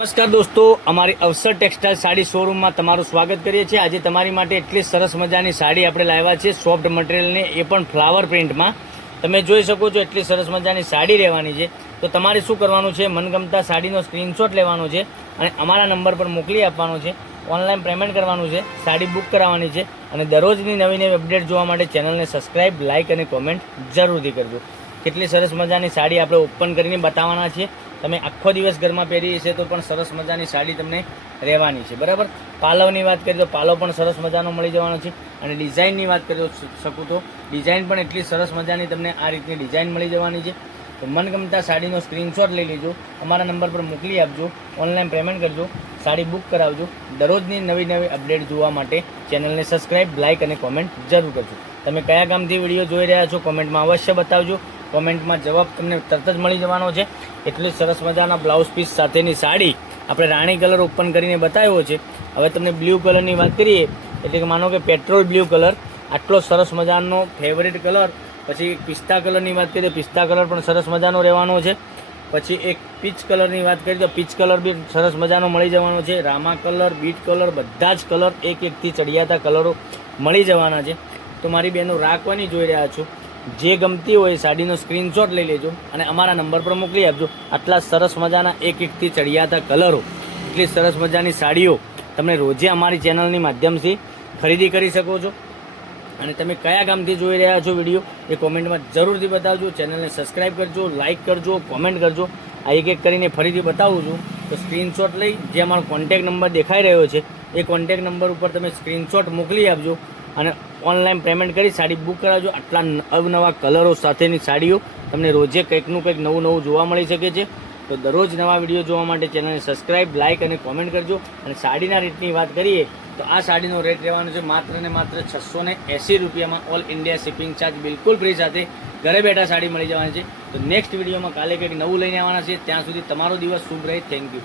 નમસ્કાર દોસ્તો, અમારી અવસર ટેક્સટાઇલ સાડી શોરૂમમાં તમારું સ્વાગત કરીએ છીએ। આજે તમારી માટે એટલી સરસ મજાની સાડી આપણે લાવ્યા છે, સોફ્ટ મટીરિયલની, એ પણ ફ્લાવર પ્રિન્ટમાં। તમે જોઈ શકો છો એટલી સરસ મજાની સાડી રહેવાની છે। તો તમારે શું કરવાનું છે, મનગમતા સાડીનો સ્ક્રીનશોટ લેવાનો છે અને અમારા નંબર પર મોકલી આપવાનો છે। ઓનલાઈન પેમેન્ટ કરવાનું છે, સાડી બુક કરાવવાની છે અને દરરોજની નવી નવી અપડેટ જોવા માટે ચેનલને સબસ્ક્રાઇબ, લાઇક અને કોમેન્ટ જરૂરથી કરજો। કેટલી સરસ મજાની સાડી આપણે ઓપન કરીને બતાવવાના છીએ। તમે આખો દિવસ ઘરમાં પહેરી હશે તો પણ સરસ મજાની સાડી તમને રહેવાની છે, બરાબર। પાલવની વાત કરીએ તો પાલવ પણ સરસ મજાનો મળી જવાનો છે અને ડિઝાઇનની વાત કરી શકું તો ડિઝાઇન પણ એટલી સરસ મજાની તમને આ રીતની ડિઝાઇન મળી જવાની છે। તો મનગમતા સાડીનો સ્ક્રીનશોટ લઈ લેજો, અમારા નંબર પર મોકલી આપજો, ઓનલાઈન પેમેન્ટ કરજો, સાડી બુક કરાવજો। દરરોજની નવી નવી અપડેટ જોવા માટે ચેનલને સબસ્ક્રાઇબ, લાઇક અને કોમેન્ટ જરૂર કરજો। તમે કયા ગામથી વિડીયો જોઈ રહ્યા છો કોમેન્ટમાં અવશ્ય બતાવજો। કોમેન્ટમાં જવાબ તમને તરત જ મળી જવાનો છે। એટલી સરસ મજાના બ્લાઉઝ પીસ સાથેની સાડી આપણે રાણી કલર ઓપન કરીને બતાવ્યો છે। હવે તમને બ્લુ કલરની વાત કરીએ, એટલે કે માનો કે પેટ્રોલ બ્લુ કલર, આટલો સરસ મજાનો ફેવરેટ કલર। પછી પિસ્તા કલરની વાત કરીએ, પિસ્તા કલર પણ સરસ મજાનો રહેવાનો છે। પછી એક પીચ કલરની વાત કરીએ તો પીચ કલર બી સરસ મજાનો મળી જવાનો છે। રામા કલર, બીટ કલર, બધા જ કલર એક એકથી ચડિયાતા કલરો મળી જવાના છે। તો મારી બહેનો રાખવાની જોઈ રહ્યા છો, જે ગમતી હોય સાડીનો સ્ક્રીનશોટ લઈ લેજો અને અમારા નંબર પર મોકલી આપજો। આટલા સરસ મજાના એક એકથી ચડિયાતા કલરો, એટલી સરસ મજાની સાડીઓ તમે રોજે અમારી ચેનલની માધ્યમથી ખરીદી કરી શકો છો। અને તમે કયા ગામથી જોઈ રહ્યા છો વિડીયો એ કોમેન્ટમાં જરૂરથી બતાવજો। ચેનલને સબસ્ક્રાઇબ કરજો, લાઇક કરજો, કોમેન્ટ કરજો। આ એક એક કરીને ફરીથી બતાવું છું તો સ્ક્રીનશોટ લઈ જે અમારો કોન્ટેક નંબર દેખાઈ રહ્યો છે એ કોન્ટેક નંબર ઉપર તમે સ્ક્રીનશોટ મોકલી આપજો અને ઓનલાઈન પેમેન્ટ કરી સાડી બુક કરાવજો। આટલા અવનવા કલરો સાથેની સાડીઓ તમને રોજે કંઈકનું કંઈક નવું નવું જોવા મળી શકે છે। તો દરરોજ નવા વિડીયો જોવા માટે ચેનલને સબસ્ક્રાઇબ, લાઇક અને કોમેન્ટ કરજો। અને સાડીના રેટની વાત કરીએ તો આ સાડીનો રેટ રહેવાનો છે માત્ર ને માત્ર 680 રૂપિયામાં। ઓલ ઇન્ડિયા શિપિંગ ચાર્જ બિલકુલ ફ્રી સાથે ઘરે બેઠા સાડી મળી જવાની છે। તો નેક્સ્ટ વિડીયોમાં કાલે કંઈક નવું લઈને આવવાના છે। ત્યાં સુધી તમારો દિવસ શુભ રહે। Thank you.